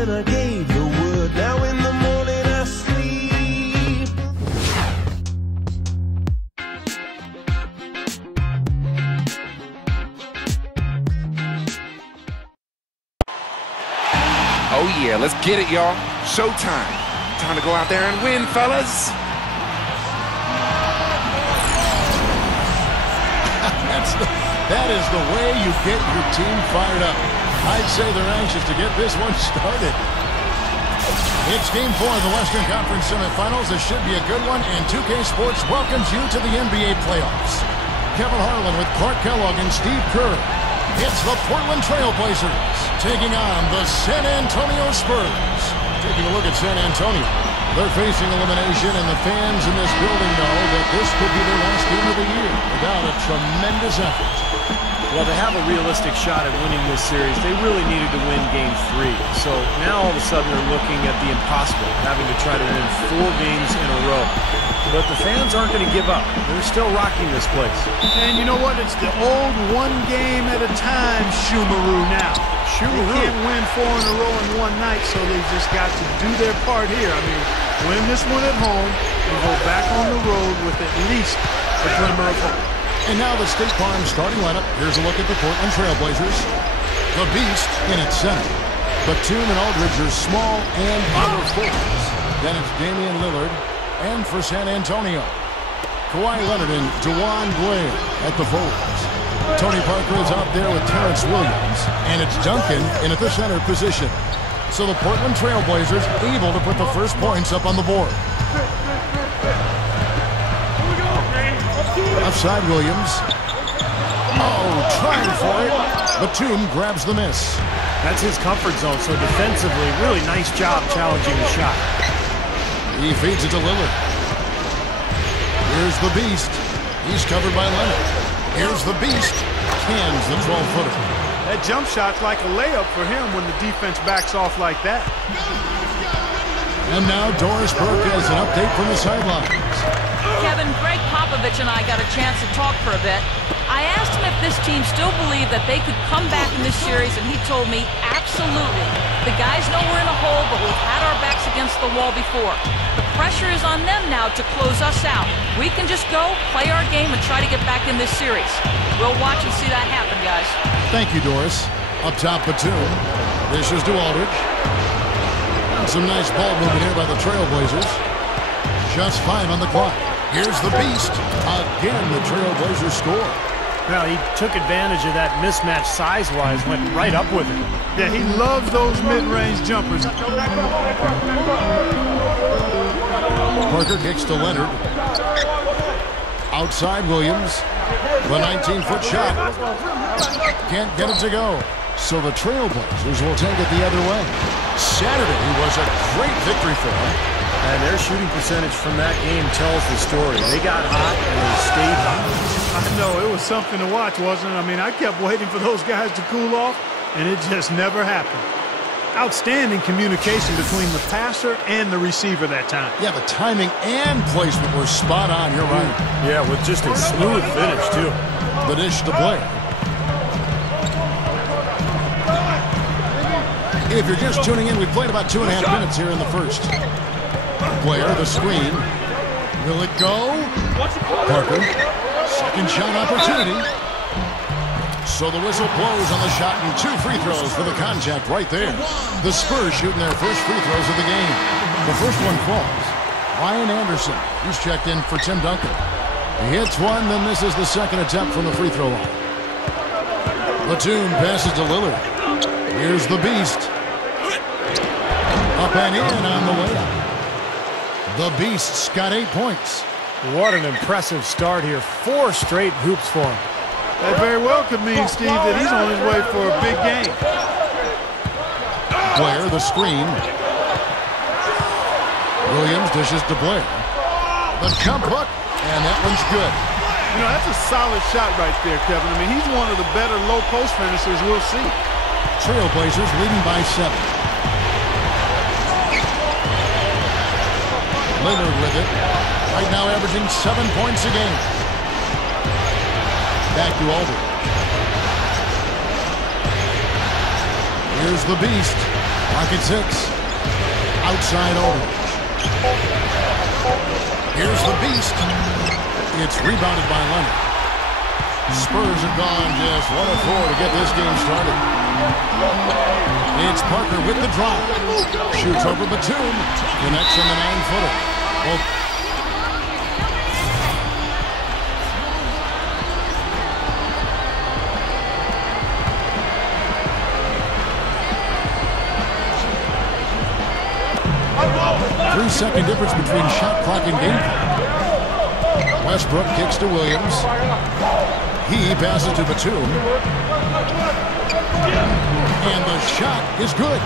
when I gave the word. Now in the morning I sleep. Oh yeah, let's get it, y'all. Showtime. Time to go out there and win, fellas. That is the way you get your team fired up. I'd say they're anxious to get this one started. It's Game 4 of the Western Conference semifinals. This should be a good one, and 2K Sports welcomes you to the NBA playoffs. Kevin Harlan with Clark Kellogg and Steve Kerr. It's the Portland Trail Blazers taking on the San Antonio Spurs. Taking a look at San Antonio. They're facing elimination, and the fans in this building know that this could be their last game of the year without a tremendous effort. Well, to have a realistic shot at winning this series, they really needed to win Game 3. So now all of a sudden they're looking at the impossible, having to try to win 4 games in a row. But the fans aren't going to give up. They're still rocking this place. And you know what? It's the old one game at a time Shumaroo now. They can't win 4 in a row in one night, so they've just got to do their part here. I mean, win this one at home and go back on the road with at least a glimmer of hope. And now the State Farm starting lineup. Here's a look at the Portland Trail Blazers. The Beast in its center. Batum and Aldridge are small and power forwards. Then it's Damian Lillard. And for San Antonio, Kawhi Leonard and DeJuan Blair at the forwards. Tony Parker is out there with Terrence Williams. And it's Duncan in at the center position. So the Portland Trail Blazers able to put the first points up on the board. Offside Williams. Oh, trying for it. Batum grabs the miss. That's his comfort zone, so defensively, really nice job challenging the shot. He feeds it to Lillard. Here's the Beast. He's covered by Leonard. Here's the Beast. Cans the 12-footer. That jump shot's like a layup for him when the defense backs off like that. And now Doris Burke has an update from the sidelines. Kevin, Greg Popovich and I got a chance to talk for a bit. I asked him if this team still believed that they could come back in this series, and he told me, absolutely. The guys know we're in a hole, but we've had our backs against the wall before. The pressure is on them now to close us out. We can just go, play our game, and try to get back in this series. We'll watch and see that happen, guys. Thank you, Doris. Up top, Batum. Dishes to Aldridge. And some nice ball movement here by the Trailblazers. Just 5 on the clock. Here's the Beast. Again, the Trailblazers score. Well, he took advantage of that mismatch size-wise, went right up with it. Yeah, he loves those mid-range jumpers. Parker kicks to Leonard. Outside Williams. The 19-foot shot. Can't get it to go. So the Trailblazers will take it the other way. Saturday was a great victory for them. And their shooting percentage from that game tells the story. They got hot and they stayed hot. I know, it was something to watch, wasn't it? I mean, I kept waiting for those guys to cool off, and it just never happened. Outstanding communication between the passer and the receiver that time. Yeah, the timing and placement were spot on. You're right. Yeah, with just a smooth finish, too. The dish to Blair. If you're just tuning in, we played about 2.5 minutes here in the first. Blair, the screen. Will it go? Parker. Second shot opportunity. So the whistle blows on the shot and 2 free throws for the contact right there. The Spurs shooting their first free throws of the game. The first one falls. Ryan Anderson. He's checked in for Tim Duncan. He hits one, then this is the second attempt from the free throw line. Batum passes to Lillard. Here's the Beast. Up and in on the layup. The Beast's got 8 points. What an impressive start here. 4 straight hoops for him. That very well could mean, Steve, that he's on his way for a big game. Blair, the screen. Williams dishes to Blair. The jump hook, and that one's good. You know, that's a solid shot right there, Kevin. I mean, he's one of the better low-post finishers we'll see. Trailblazers leading by 7. Lillard with it. Right now averaging 7 points a game. Back to Aldridge. Here's the Beast. Clock at 6. Outside Aldridge. Here's the beast. It's rebounded by Leonard. Spurs have gone just 1 of 4 to get this game started. It's Parker with the drop. Shoots over Batum. Connects on the 9-footer. Well, 3-second difference between shot clock and game clock. Westbrook kicks to Williams. He passes to Batum. And the shot is good.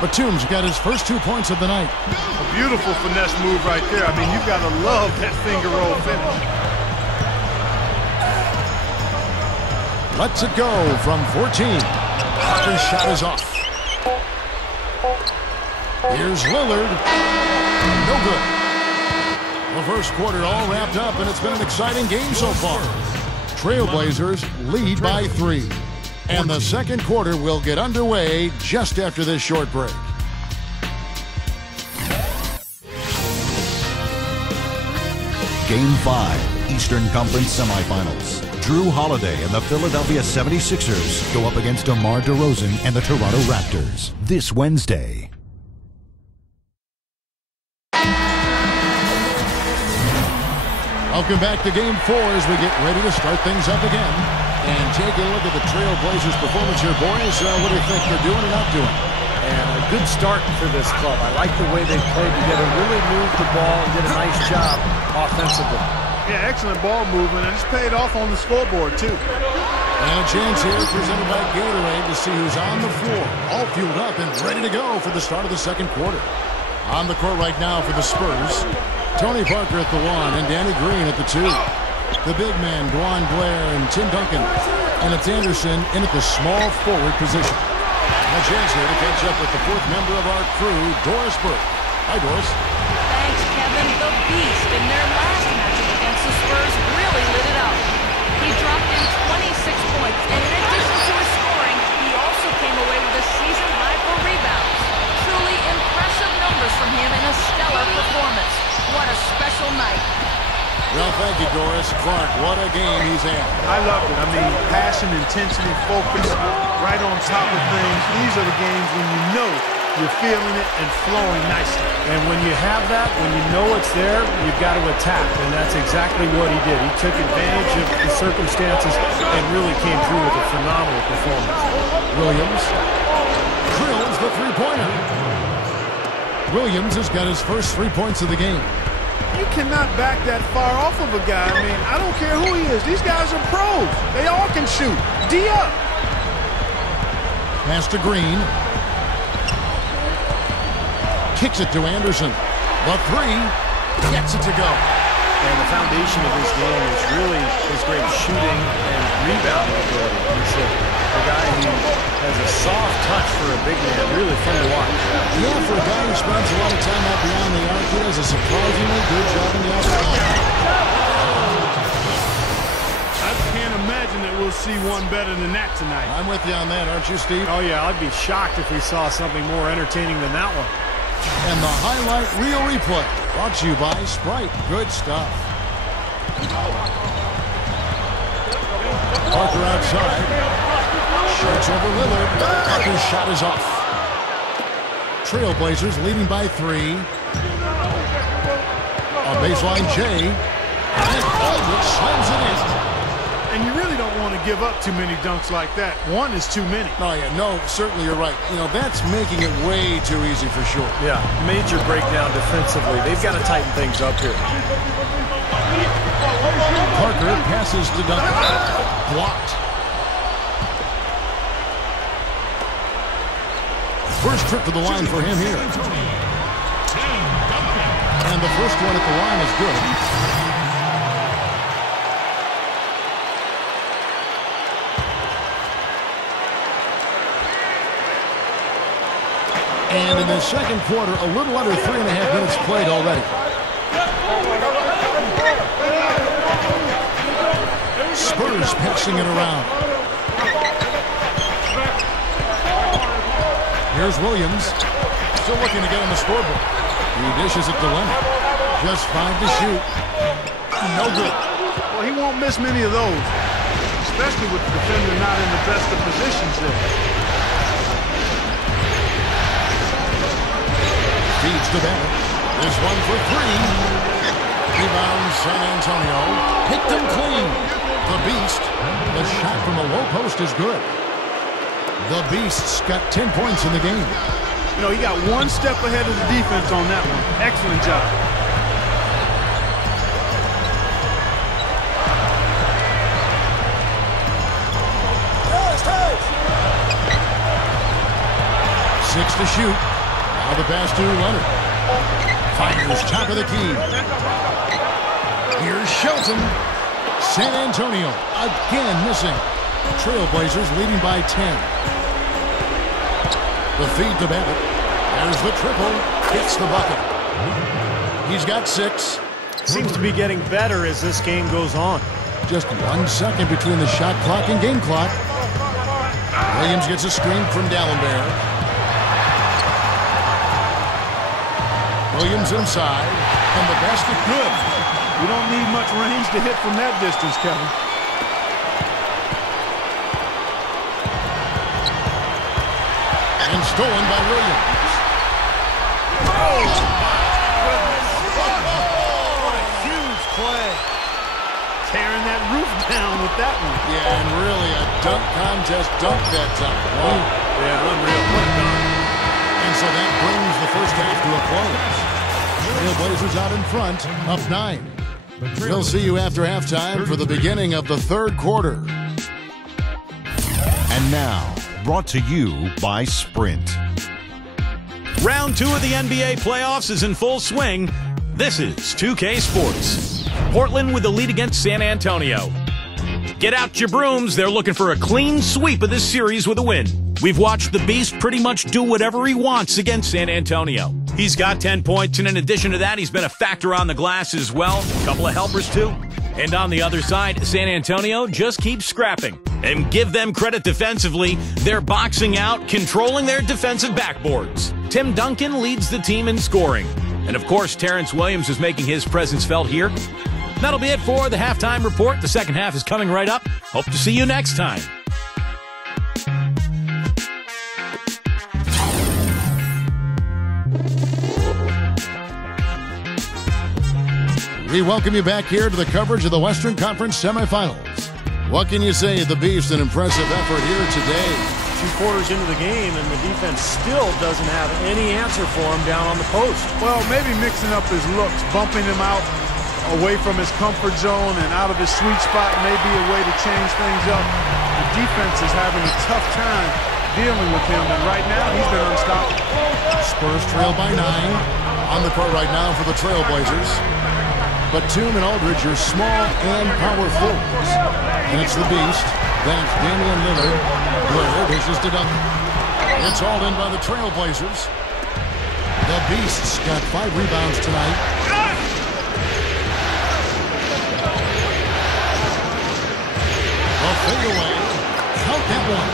Batum's got his first 2 points of the night. A beautiful finesse move right there. I mean, you've got to love that finger roll finish. Lets it go from 14. Parker's shot is off. Here's Lillard. No good. The first quarter all wrapped up, and it's been an exciting game so far. Trailblazers lead by 3. And the second quarter will get underway just after this short break. Game 5, Eastern Conference Semifinals. Drew Holiday and the Philadelphia 76ers go up against DeMar DeRozan and the Toronto Raptors this Wednesday. Welcome back to Game 4 as we get ready to start things up again. And take a look at the Trailblazers' performance here, boys. What do you think they're doing or not doing? And a good start for this club. I like the way they played together, really moved the ball and did a nice job offensively. Yeah, excellent ball movement, and it's paid off on the scoreboard, too. And a chance here presented by Gatorade to see who's on the floor. All fueled up and ready to go for the start of the second quarter. On the court right now for the Spurs, Tony Parker at the 1 and Danny Green at the 2. The big men, Dwan Blair and Tim Duncan. And it's Anderson in at the small forward position. A chance here to catch up with the 4th member of our crew, Doris Burke. Hi, Doris. Thanks, Kevin. The Beast in their last matchup against the Spurs really lit it up. He dropped in 26 points, and in addition to his scoring, he also came away with a season high for rebounds. Truly impressive numbers from him in a stellar performance. What a special night. Well, thank you, Doris. Clark, what a game he's had. I loved it. I mean, passion, intensity, focus, right on top of things. These are the games when you know you're feeling it and flowing nicely. And when you have that, when you know it's there, you've got to attack. And that's exactly what he did. He took advantage of the circumstances and really came through with a phenomenal performance. Williams drills the three-pointer. Williams has got his first 3 points of the game. You cannot back that far off of a guy. I mean, I don't care who he is. These guys are pros. They all can shoot. D up. Pass to Green. Kicks it to Anderson. The 3 gets it to go. And the foundation of this game is really his great shooting and rebounding ability. He's a guy who has a soft touch for a big man. Really fun to watch. Yeah, for a guy who spends a lot of time out beyond the arc, he does a surprisingly good job in the outside. I can't imagine that we'll see one better than that tonight. I'm with you on that, aren't you, Steve? Oh, yeah, I'd be shocked if we saw something more entertaining than that one. And the highlight reel replay brought to you by Sprite. Good stuff. Parker outside. Shoots over Lillard. Parker's shot is off. Trailblazers leading by 3. On baseline, Jay. And Aldridge slams it in. And you really don't want to give up too many dunks like that. One is too many. Oh, yeah, no, certainly you're right. You know, that's making it way too easy for sure. Yeah, major breakdown defensively. They've got to tighten things up here. Parker passes to Duncan. Blocked. First trip to the line for him here. And the first one at the line is good. And in the second quarter, a little under 3.5 minutes played already. Spurs passing it around. Here's Williams. Still looking to get on the scoreboard. He dishes it to Leonard. Just 5 to shoot. No good. Well, he won't miss many of those, especially with the defender not in the best of positions there. Feeds to Bennett. This one for 3. Rebound San Antonio. Picked him clean. The Beast. The shot from the low post is good. The Beast's got 10 points in the game. You know, he got one step ahead of the defense on that one. Excellent job. Six to shoot. Now the pass to Leonard. Fires top of the key. Here's Shelton. San Antonio again missing. Trailblazers leading by 10. The feed to Bennett. There's the triple. Hits the bucket. He's got 6. Seems to be getting better as this game goes on. Just 1 second between the shot clock and game clock. Williams gets a screen from Dallenberg. Williams inside, and the basket good. You don't need much range to hit from that distance, Kevin. And stolen by Williams. Oh, my goodness. What a huge play. Tearing that roof down with that one. Yeah, and really a dunk contest dunk that time. Oh, yeah, unreal. What a dunk. And so that brings the first half to a close. Trailblazers out in front, up 9. We'll see you after halftime for the beginning of the third quarter. And now, brought to you by Sprint. Round 2 of the NBA playoffs is in full swing. This is 2K Sports. Portland with the lead against San Antonio. Get out your brooms. They're looking for a clean sweep of this series with a win. We've watched the Beast pretty much do whatever he wants against San Antonio. He's got 10 points, and in addition to that, he's been a factor on the glass as well. A couple of helpers, too. And on the other side, San Antonio just keeps scrapping. And give them credit defensively. They're boxing out, controlling their defensive backboards. Tim Duncan leads the team in scoring. And, of course, Terrence Williams is making his presence felt here. That'll be it for the halftime report. The second half is coming right up. Hope to see you next time. We welcome you back here to the coverage of the Western Conference semifinals. What can you say? The Beast, an impressive effort here today. 2 quarters into the game, and the defense still doesn't have any answer for him down on the post. Well, maybe mixing up his looks, bumping him out away from his comfort zone and out of his sweet spot may be a way to change things up. The defense is having a tough time dealing with him, and right now he's been unstoppable. Spurs trail by 9. On the court right now for the Trailblazers. Batum and Aldridge are small and power forwards. And it's the Beast. Then it's Damian Lillard. Blair dishes to Duncan. It's all in by the Trailblazers. The Beast's got 5 rebounds tonight. A fadeaway. Count that one.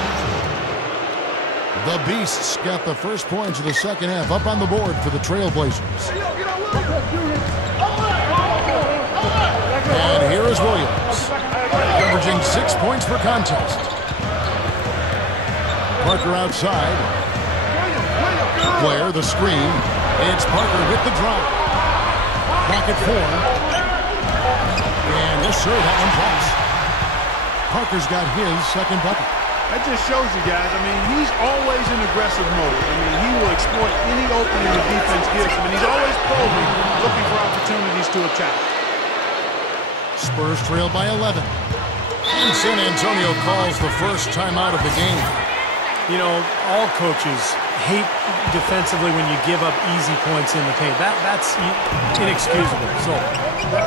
The Beast's got the first points of the second half up on the board for the Trailblazers. And here is Williams, averaging 6 points per contest. Parker outside. Blair, the screen. It's Parker with the drop. Back at 4. And yes, sir, that one drops. Parker's got his second bucket. That just shows you guys, I mean, he's always in aggressive mode. I mean, he will exploit any opening the defense gives him, and he's always probing, looking for opportunities to attack. Spurs trail by 11. And San Antonio calls the first timeout of the game. You know, all coaches hate defensively when you give up easy points in the paint. That's inexcusable. So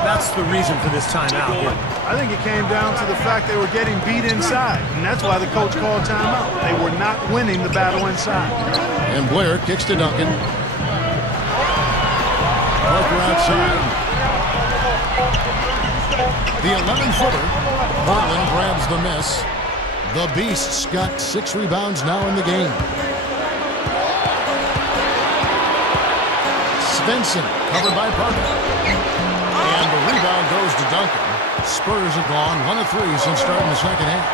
that's the reason for this timeout. I think it came down to the fact they were getting beat inside, and that's why the coach called timeout. They were not winning the battle inside. And Blair kicks to Duncan. Parker outside. The 11-footer. Portland grabs the miss. The Beast's got 6 rebounds now in the game. Benson, covered by Parker. And the rebound goes to Duncan. Spurs have gone 1 of 3 since starting the second half.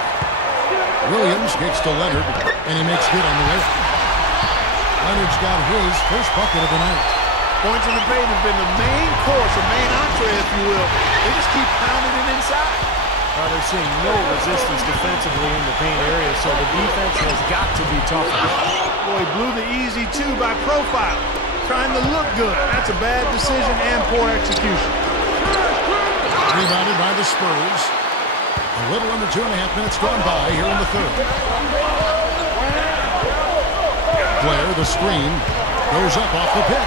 Williams kicks to Leonard, and he makes good on the way. Leonard's got his first bucket of the night. Points in the paint have been the main course, or main entree, if you will. They just keep pounding it inside. They're seeing no resistance defensively in the paint area, so the defense has got to be tougher. Boy, blew the easy 2 by profile. Trying to look good. That's a bad decision and poor execution. Rebounded by the Spurs. A little under 2.5 minutes gone by here in the third. Blair, the screen, goes up off the pick.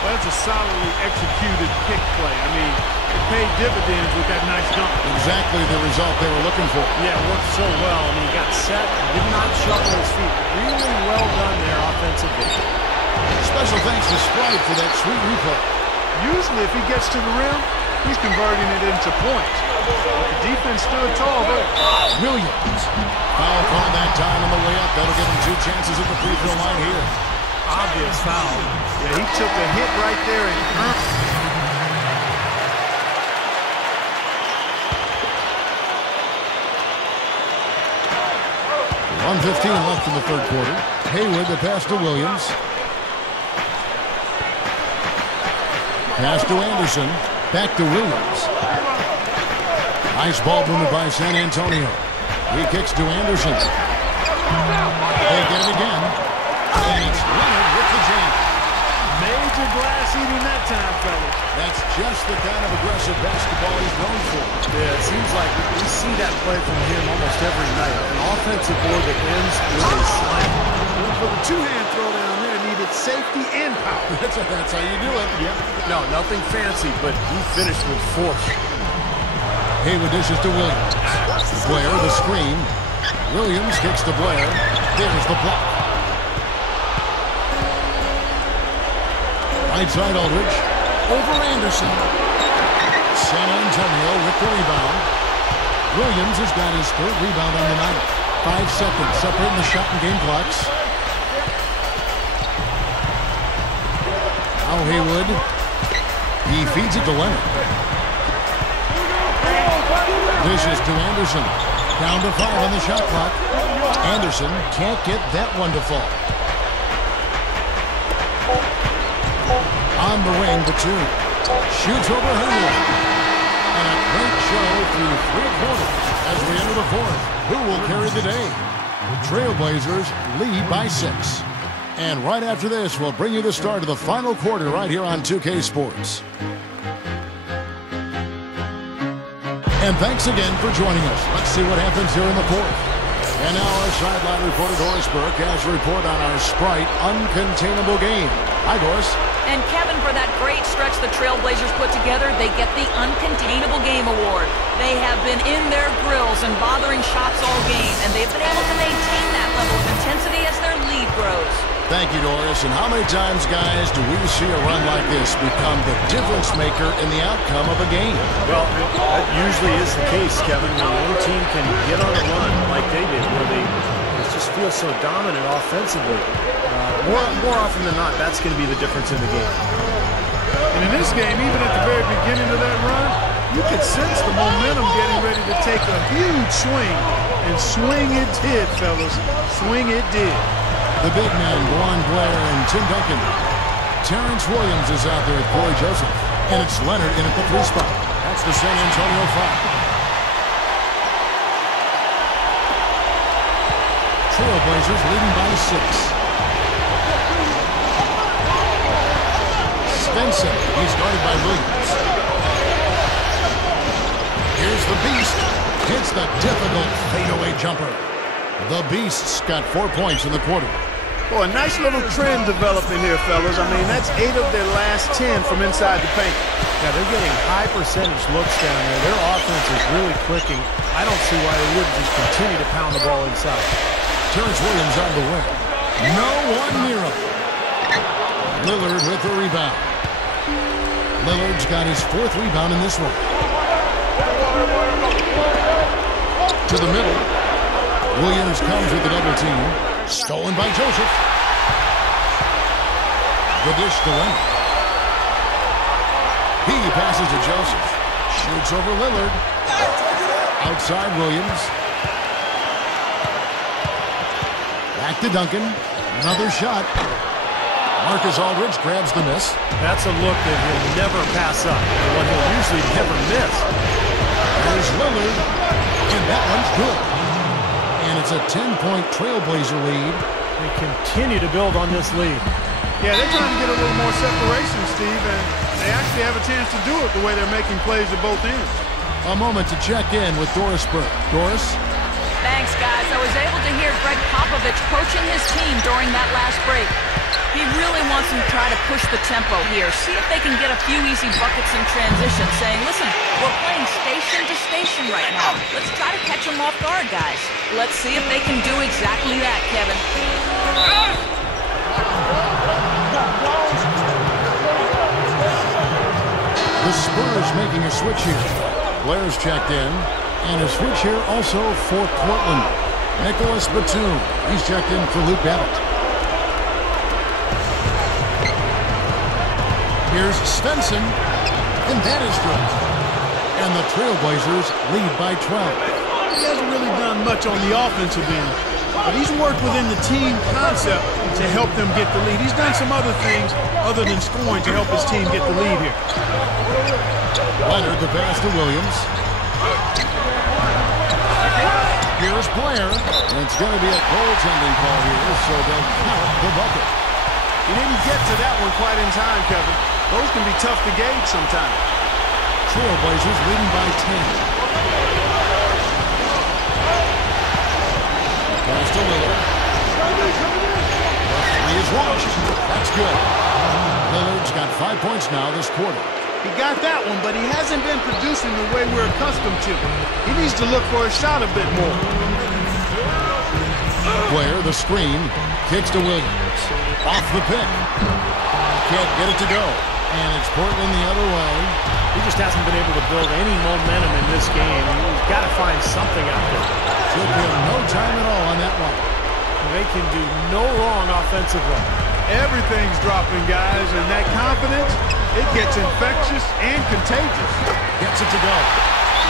Well, that's a solidly executed pick play. I mean, it paid dividends with that nice dunk. Exactly the result they were looking for. Yeah, it worked so well. I mean, he got set and did not shuffle his feet. Really well done there offensively. Special thanks to Sprite for that sweet replay. Usually, if he gets to the rim, he's converting it into points. But the defense stood tall there. Williams. Foul call that time on the way up. That'll give him 2 chances at the free throw line here. Obvious foul. Yeah, he took a hit right there and earned. 1:15 left in the third quarter. Haywood, the pass to Williams. Pass to Anderson. Back to Williams. Nice ball movement by San Antonio. He kicks to Anderson. They get it again. And it's Leonard with the jam. Major glass eating that time, fellas. That's just the kind of aggressive basketball he's known for. Yeah, it seems like we see that play from him almost every night. An offensive board that ends with a slam. For the 2-hand throwdown there, needed safety and power. That's how you do it. Yep. No, nothing fancy, but he finished with force. Haywood dishes to Williams. Blair, the screen. Williams kicks to Blair. There's the block. Right side Aldridge. Over Anderson. San Antonio with the rebound. Williams has got his 3rd rebound on the night. 5 seconds separating the shot and game clocks. Now Haywood. He feeds it to Leonard. Dishes to Anderson. Down to 5 on the shot clock. Anderson can't get that one to fall. On the wing, Batum. Shoots over Henry. And a great show through 3 quarters as we enter the 4th. Who will carry the day? Trailblazers lead by 6. And right after this, we'll bring you the start of the final quarter right here on 2K Sports. And thanks again for joining us. Let's see what happens here in the 4th. And now our sideline reporter, Doris Burke, has a report on our Sprite uncontainable game. Hi, Doris. And Kevin, for that great stretch the Trailblazers put together, they get the Uncontainable Game Award. They have been in their grills and bothering shots all game, and they've been able to maintain that level of intensity as their lead grows. Thank you, Doris. And how many times, guys, do we see a run like this become the difference maker in the outcome of a game? Well, that usually is the case, Kevin, when one team can get on a run like they did, where they just feel so dominant offensively. More often than not, that's going to be the difference in the game. And in this game, even at the very beginning of that run, you could sense the momentum getting ready to take a huge swing. And swing it did, fellas. Swing it did. The big men, Juan Blair and Tim Duncan. Terrence Williams is out there at Corey Joseph. And it's Leonard in at the 3 spot. That's the San Antonio foul. Trailblazers leading by 6. Benson, he's guarded by Williams. Here's the Beast. Hits the difficult fadeaway jumper. The Beast's got 4 points in the quarter. Boy, a nice little trend developing here, fellas. I mean, that's 8 of their last 10 from inside the paint. Yeah, they're getting high percentage looks down there. Their offense is really clicking. I don't see why they wouldn't just continue to pound the ball inside. Terrence Williams on the wing. No one near him. Lillard with the rebound. Lillard's got his 4th rebound in this one. To the middle. Williams comes with the double team. Stolen by Joseph. The dish to Leonard. He passes to Joseph. Shoots over Lillard. Outside Williams. Back to Duncan. Another shot. Marcus Aldridge grabs the miss. That's a look that he'll never pass up, and one he'll usually never miss. There's Lillard, and that one's good. And it's a 10-point Trailblazer lead. They continue to build on this lead. Yeah, they're trying to get a little more separation, Steve, and they actually have a chance to do it the way they're making plays at both ends. A moment to check in with Doris Burke. Doris? Thanks, guys. I was able to hear Greg Popovich coaching his team during that last break. He really wants them to try to push the tempo here. See if they can get a few easy buckets in transition, saying, listen, we're playing station to station right now. Let's try to catch them off guard, guys. Let's see if they can do exactly that, Kevin. The Spurs making a switch here. Blair's checked in. And a switch here also for Portland. Nicholas Batum. He's checked in for Luke Babbitt. Here's Svensson. And that is good. And the Trailblazers lead by 12. He hasn't really done much on the offensive end, but he's worked within the team concept to help them get the lead. He's done some other things other than scoring to help his team get the lead here. Leonard, the pass to Williams. Here's Blair. And it's going to be a goaltending call here, so they'll count the bucket. He didn't get to that one quite in time, Kevin. Those can be tough to gauge sometimes. Trailblazers leading by 10. Pass to Lillard. The three is launched. That's good. Lillard's got 5 points now this quarter. He got that one, but he hasn't been producing the way we're accustomed to. He needs to look for a shot a bit more. Blair, the screen, kicks to Williams. Off the pick. Can't get it to go. And it's Portland the other way. He just hasn't been able to build any momentum in this game. He's got to find something out there. Took him no time at all on that one. They can do no wrong offensively. Everything's dropping, guys, and that confidence, it gets infectious and contagious. Gets it to go.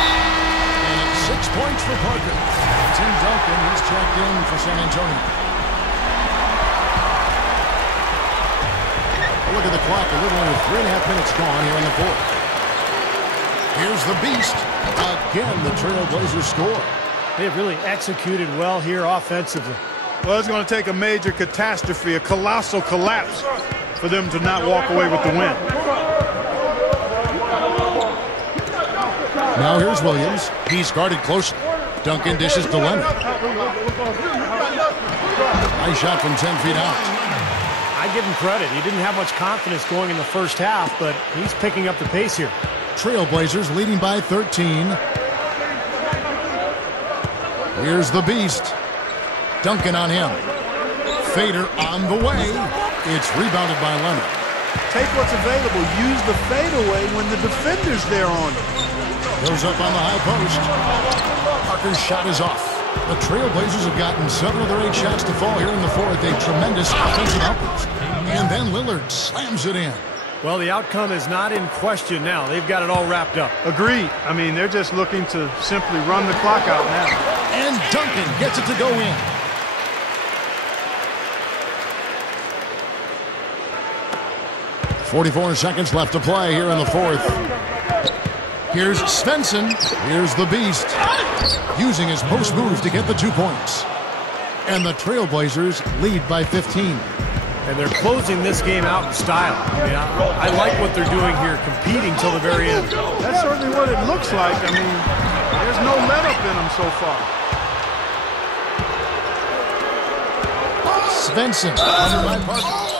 And it's 6 points for Parker. Tim Duncan, he's checked in for San Antonio. Look at the clock, a little under 3.5 minutes gone here in the fourth. Here's the beast. Again, the Trailblazers score. They have really executed well here offensively. Well, it's going to take a major catastrophe, a colossal collapse, for them to not walk away with the win. Now here's Williams. He's guarded closely. Duncan dishes to Leonard. Nice shot from 10 feet out. I give him credit. He didn't have much confidence going in the first half, but he's picking up the pace here. Trailblazers leading by 13. Here's the beast. Duncan on him. Fader on the way. It's rebounded by Leonard. Take what's available. Use the fadeaway when the defender's there on it. Goes up on the high post. Parker's shot is off. The Trailblazers have gotten 7 of their 8 shots to fall here in the fourth. A tremendous offensive outburst. And then Lillard slams it in. Well, the outcome is not in question now. They've got it all wrapped up. Agreed. I mean, they're just looking to simply run the clock out now. And Duncan gets it to go in. .44 seconds left to play here in the fourth. Here's Svensson. Here's the beast. Using his post moves to get the 2 points. And the Trailblazers lead by 15. And they're closing this game out in style. I mean, I like what they're doing here, competing till the very end. That's certainly what it looks like. I mean, there's no let-up in them so far. Svensson, under by Parker.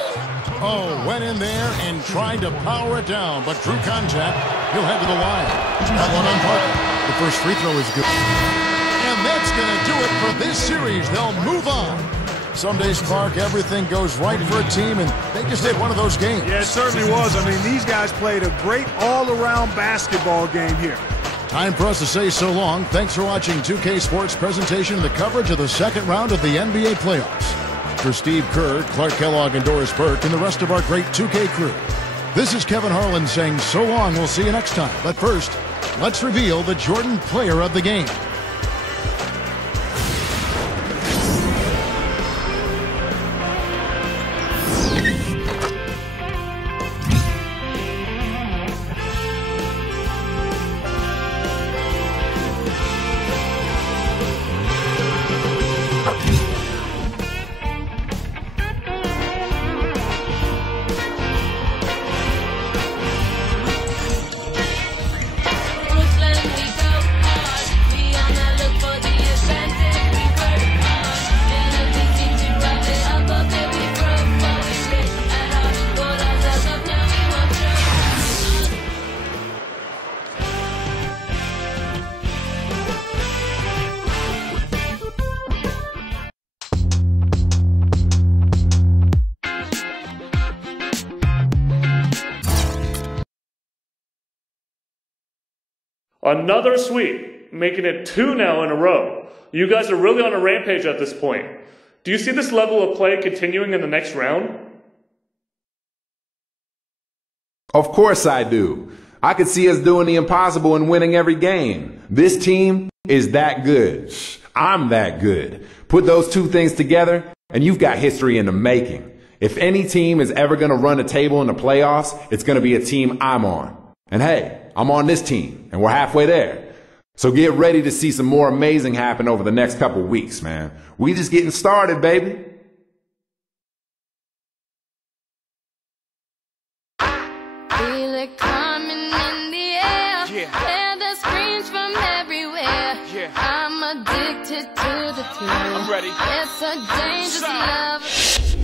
Oh, went in there and tried to power it down, but drew contact. He'll head to the line. That one on Parker. The first free throw is good. And that's going to do it for this series. They'll move on. Some days, Clark, everything goes right for a team, and they just had one of those games. Yeah, it certainly was. I mean, these guys played a great all-around basketball game here. Time for us to say so long. Thanks for watching 2K Sports' presentation of the coverage of the second round of the NBA playoffs. for Steve Kerr, Clark Kellogg, and Doris Burke, and the rest of our great 2K crew. This is Kevin Harlan saying so long. We'll see you next time. But first, let's reveal the Jordan player of the game. Another sweep, making it 2 now in a row. You guys are really on a rampage at this point. Do you see this level of play continuing in the next round? Of course I do. I could see us doing the impossible and winning every game. This team is that good. I'm that good. Put those two things together, and you've got history in the making. If any team is ever going to run a table in the playoffs, it's going to be a team I'm on. And hey, I'm on this team, and we're halfway there. So get ready to see some more amazing happen over the next couple weeks, man. We just getting started, baby. Feel it coming in the air. Hear the screams from everywhere. I'm addicted to the thrill. I'm ready. It's a dangerous love.